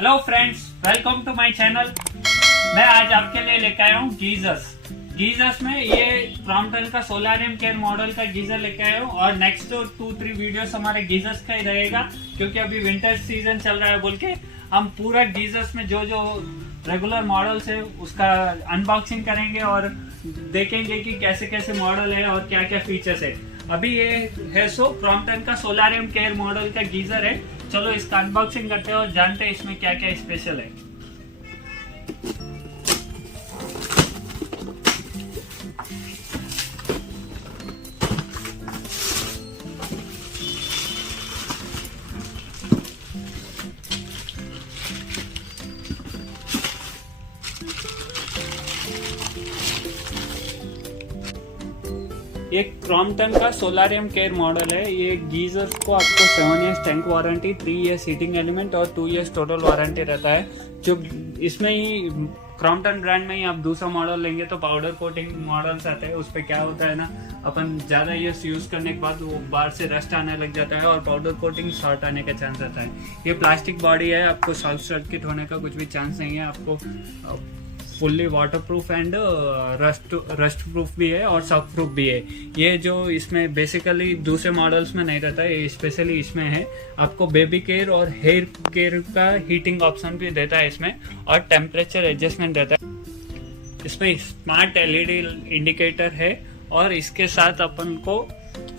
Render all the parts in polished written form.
Hello friends, welcome to my channel. मैं आज आपके लिए लेकर आया हूँ गीजर्स में ये क्रॉम्पटन का सोलारियम केयर मॉडल का गीजर लेकर आया हूँ। और नेक्स्ट 2-3 वीडियोस हमारे गीजर्स का ही रहेगा, क्योंकि अभी विंटर सीजन चल रहा है बोल के हम पूरा गीजर्स में जो जो रेगुलर मॉडल्स है उसका अनबॉक्सिंग करेंगे और देखेंगे कि कैसे कैसे मॉडल है और क्या क्या फीचर्स है। अभी ये है क्रॉम्पटन का सोलारियम केयर मॉडल का गीजर है। चलो इसका अनबॉक्सिंग करते हैं और जानते हैं इसमें क्या क्या स्पेशल है। एक क्रॉम्पटन का सोलारियम केयर मॉडल है। ये गीजर्स को आपको 7 years tank warranty, 3 years heating element और 2 इयर्स टोटल वारंटी रहता है। जो इसमें ही क्रॉम्पटन ब्रांड में ही आप दूसरा मॉडल लेंगे तो पाउडर कोटिंग मॉडल्स आते हैं। उस पर क्या होता है ना, अपन ज़्यादा ईयर्स यूज़ करने के बाद वो बाहर से रस्ट आने लग जाता है और पाउडर कोटिंग शॉर्ट आने का चांस रहता है। ये प्लास्टिक बॉडी है, आपको शॉर्ट सर्किट होने का कुछ भी चांस नहीं है। आपको fully water proof and rust proof भी है और शॉक प्रूफ भी है। ये जो इसमें बेसिकली दूसरे मॉडल्स में नहीं रहता है, ये स्पेशली इसमें है। आपको बेबी केयर और हेयर केयर का हीटिंग ऑप्शन भी देता है इसमें, और टेम्परेचर एडजस्टमेंट देता है। इसमें स्मार्ट एलईडी इंडिकेटर है और इसके साथ अपन को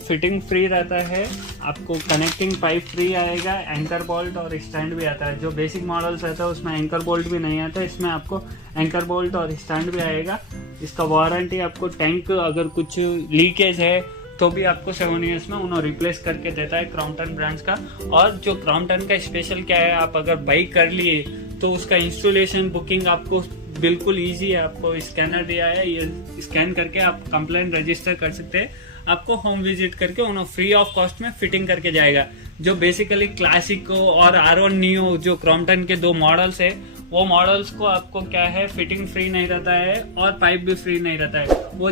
फिटिंग फ्री रहता है। आपको कनेक्टिंग पाइप फ्री आएगा, एंकर बोल्ट और स्टैंड भी आता है। जो बेसिक मॉडल्स रहता है उसमें एंकर बोल्ट भी नहीं आता, इसमें आपको एंकर बोल्ट और स्टैंड भी आएगा। इसका वारंटी आपको टैंक अगर कुछ लीकेज है तो भी आपको 7 इयर्स में उन्होंने रिप्लेस करके देता है क्रॉम्पटन ब्रांड्स का। और जो क्रॉम्पटन का स्पेशल क्या है, आप अगर बाई कर लिए तो उसका इंस्टॉलेशन बुकिंग आपको बिल्कुल ईजी है। आपको स्कैनर दिया है, ये स्कैन करके आप कंप्लेंट रजिस्टर कर सकते हैं। आपको होम विजिट करके उन्होंने फ्री ऑफ कॉस्ट में फिटिंग करके जाएगा। जो बेसिकली क्लासिक और आर1 नियो जो क्रॉम्पटन के 2 मॉडल्स है, वो मॉडल्स को आपको क्या है, फिटिंग फ्री नहीं रहता है और पाइप भी फ्री नहीं रहता है। वो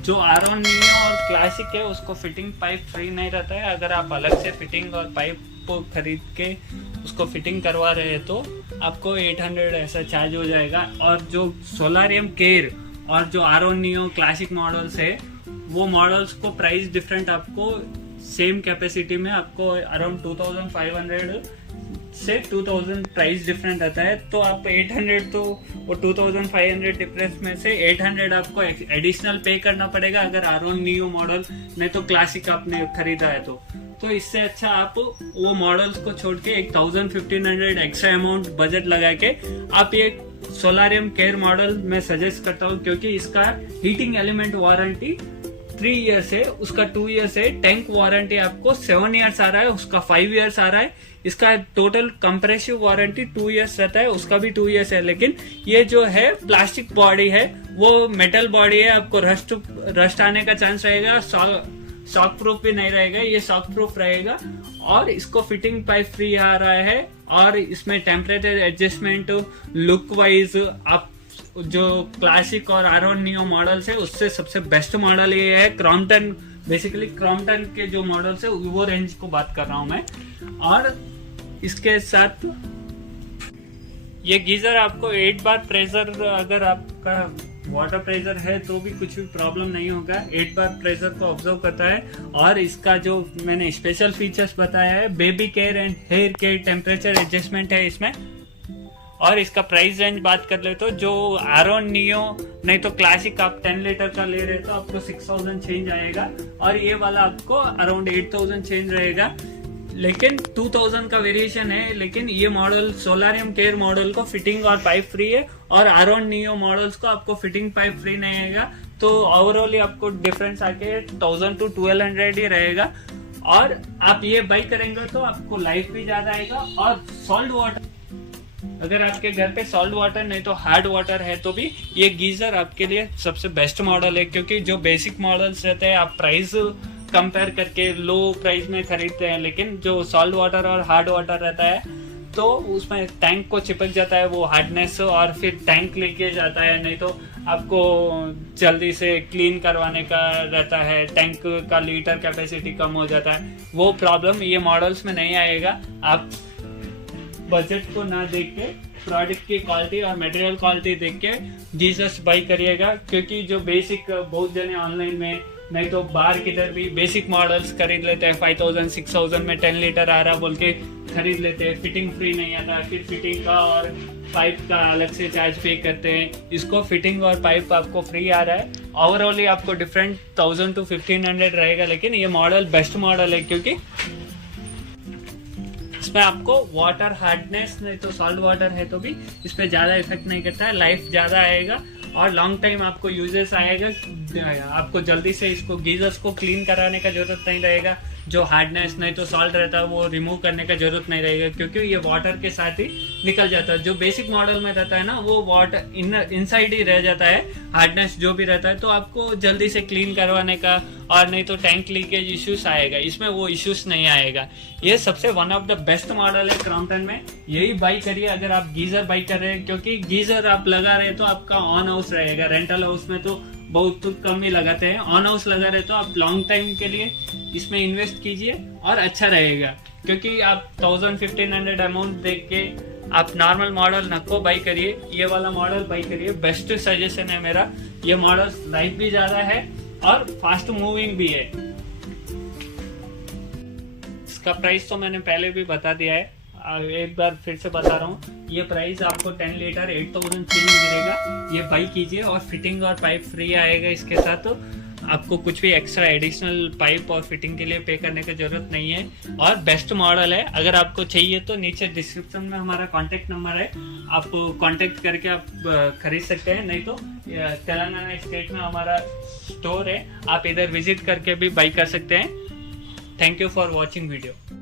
जो आर1 नियो और क्लासिक है उसको फिटिंग पाइप फ्री नहीं रहता है। अगर आप अलग से फिटिंग और पाइप को खरीद के उसको फिटिंग करवा रहे हैं तो आपको 800 ऐसा चार्ज हो जाएगा। और जो सोलारियम केयर और जो आर1 नियो क्लासिक मॉडल्स है, वो मॉडल्स को प्राइस डिफरेंट आपको सेम कैपेसिटी में आपको अराउंड 2500 से 2000 प्राइस डिफरेंट आता है। तो आप 800 तो वो 2500 डिफरेंस में से 800 आपको एडिशनल पे करना पड़ेगा अगर आर1 नियो मॉडल नहीं तो क्लासिक आपने खरीदा है तो इससे अच्छा आप वो मॉडल्स को छोड़ के 1500 एक्स्ट्रा अमाउंट बजट लगा के आप ये सोलारियम केयर मॉडल मैं सजेस्ट करता हूँ, क्योंकि इसका हीटिंग एलिमेंट वारंटी 3 इयर्स है, उसका 2 इयर्स है। टैंक वारंटी आपको 7 इयर्स आ रहा है, उसका 5 इयर्स आ रहा है। इसका टोटल कंप्रेसिव वारंटी 2 इयर्स रहता है, उसका भी 2 इयर्स है। लेकिन ये जो है प्लास्टिक बॉडी है, वो मेटल बॉडी है, आपको रस्ट आने का चांस रहेगा। शॉक प्रूफ भी नहीं रहेगा, ये शॉक प्रूफ रहेगा। और इसको फिटिंग पाइप फ्री आ रहा है और इसमें टेम्परेचर एडजस्टमेंट लुक वाइज आप जो क्लासिक और आर1 नियो मॉडल्स है उससे सबसे बेस्ट मॉडल ये है। क्रॉम्पटन बेसिकली क्रॉम्पटन के जो मॉडल्स है वो रेंज को बात कर रहा हूं मैं। और इसके साथ ये गीजर आपको 8 बार प्रेशर, अगर आपका वाटर प्रेशर है तो भी कुछ भी प्रॉब्लम नहीं होगा। 8 बार प्रेशर को ऑब्जर्व करता है। और इसका जो मैंने स्पेशल फीचर्स बताया है, baby care and hair care temperature adjustment है इसमें। और इसका प्राइस रेंज बात कर ले तो जो आर1 नियो नहीं तो क्लासिक आप 10 लीटर का ले रहे तो आपको 6000 चेंज आएगा, और ये वाला आपको अराउंड 8000 चेंज रहेगा। लेकिन 2000 का वेरिएशन है। लेकिन ये मॉडल सोलारियम केयर मॉडल को फिटिंग और पाइप फ्री है, और आर1 नियो मॉडल्स को आपको फिटिंग पाइप फ्री नहीं आएगा। तो ओवरऑल आपको डिफरेंस आके 1000 to 1200 ही रहेगा। और आप ये बाई करेंगे तो आपको लाइफ भी ज्यादा आएगा। और सॉल्ट वाटर, अगर आपके घर पे सॉल्ट वाटर नहीं तो हार्ड वाटर है तो भी ये गीजर आपके लिए सबसे बेस्ट मॉडल है। क्योंकि जो बेसिक मॉडल्स रहते हैं आप प्राइस कंपेयर करके लो प्राइस में खरीदते हैं, लेकिन जो सॉल्ट वाटर और हार्ड वाटर रहता है तो उसमें टैंक को चिपक जाता है वो हार्डनेस, और फिर टैंक लीकेज आता है। नहीं तो आपको जल्दी से क्लीन करवाने का रहता है, टैंक का लीटर कैपेसिटी कम हो जाता है। वो प्रॉब्लम ये मॉडल्स में नहीं आएगा। आप बजट को ना देख के प्रोडक्ट की क्वालिटी और मटेरियल क्वालिटी देख के गीजर्स बाई करिएगा, क्योंकि जो बेसिक बहुत जने ऑनलाइन में नहीं तो बाहर किधर भी बेसिक मॉडल्स खरीद लेते हैं 5000 6000 में 10 लीटर आ रहा बोल के खरीद लेते हैं, फिटिंग फ्री नहीं आता, फिर फिटिंग का और पाइप का अलग से चार्ज पे करते हैं। इसको फिटिंग और पाइप आपको फ्री आ रहा है। ओवरऑल आपको डिफरेंट 1000 to 1500 रहेगा, लेकिन ये मॉडल बेस्ट मॉडल है क्योंकि इसमें आपको वाटर हार्डनेस नहीं तो सॉल्ट वाटर है तो भी इस पर ज़्यादा इफेक्ट नहीं करता है, लाइफ ज़्यादा आएगा और लॉन्ग टाइम आपको यूजेस आएगा। आपको जल्दी से इसको गीजर्स को क्लीन कराने का जरूरत नहीं रहेगा, जो हार्डनेस नहीं तो सॉल्ट रहता है वो रिमूव करने का जरूरत नहीं रहेगा, क्योंकि ये वाटर के साथ ही निकल जाता है। जो बेसिक मॉडल में रहता है ना वो वाटर इनसाइड ही रह जाता है, हार्डनेस जो भी रहता है, तो आपको जल्दी से क्लीन करवाने का और नहीं तो टैंक लीकेज इश्यूज आएगा, इसमें वो इश्यूज नहीं आएगा। ये सबसे one of the best model है क्रॉम्पटन में, यही बाई करिए अगर आप गीजर बाई कर रहे हैं, क्योंकि गीजर आप लगा रहे हैं तो आपका ऑन हाउस रहेगा, रेंटल हाउस में तो बहुत कम ही लगाते हैं, ऑन हाउस लगा रहे तो आप लॉन्ग टाइम के लिए इसमें इन्वेस्ट कीजिए और अच्छा रहेगा। क्योंकि आप 1000-1500 अमाउंट देख के आप नॉर्मल मॉडल नको बाई करिए, ये वाला मॉडल बाई करिए, बेस्ट सजेशन है मेरा। ये मॉडल लाइफ भी ज्यादा है और फास्ट मूविंग भी है। इसका प्राइस तो मैंने पहले भी बता दिया है, एक बार फिर से बता रहा हूँ, ये प्राइस आपको 10 लीटर 8003 में मिलेगा। ये बाई कीजिए और फिटिंग और पाइप फ्री आएगा इसके साथ, तो आपको कुछ भी एक्स्ट्रा एडिशनल पाइप और फिटिंग के लिए पे करने की जरूरत नहीं है और बेस्ट मॉडल है। अगर आपको चाहिए तो नीचे डिस्क्रिप्शन में हमारा कांटेक्ट नंबर है, आप कांटेक्ट करके आप खरीद सकते हैं, नहीं तो तेलंगाना स्टेट में हमारा स्टोर है, आप इधर विजिट करके भी बाई कर सकते हैं। Thank you for watching video.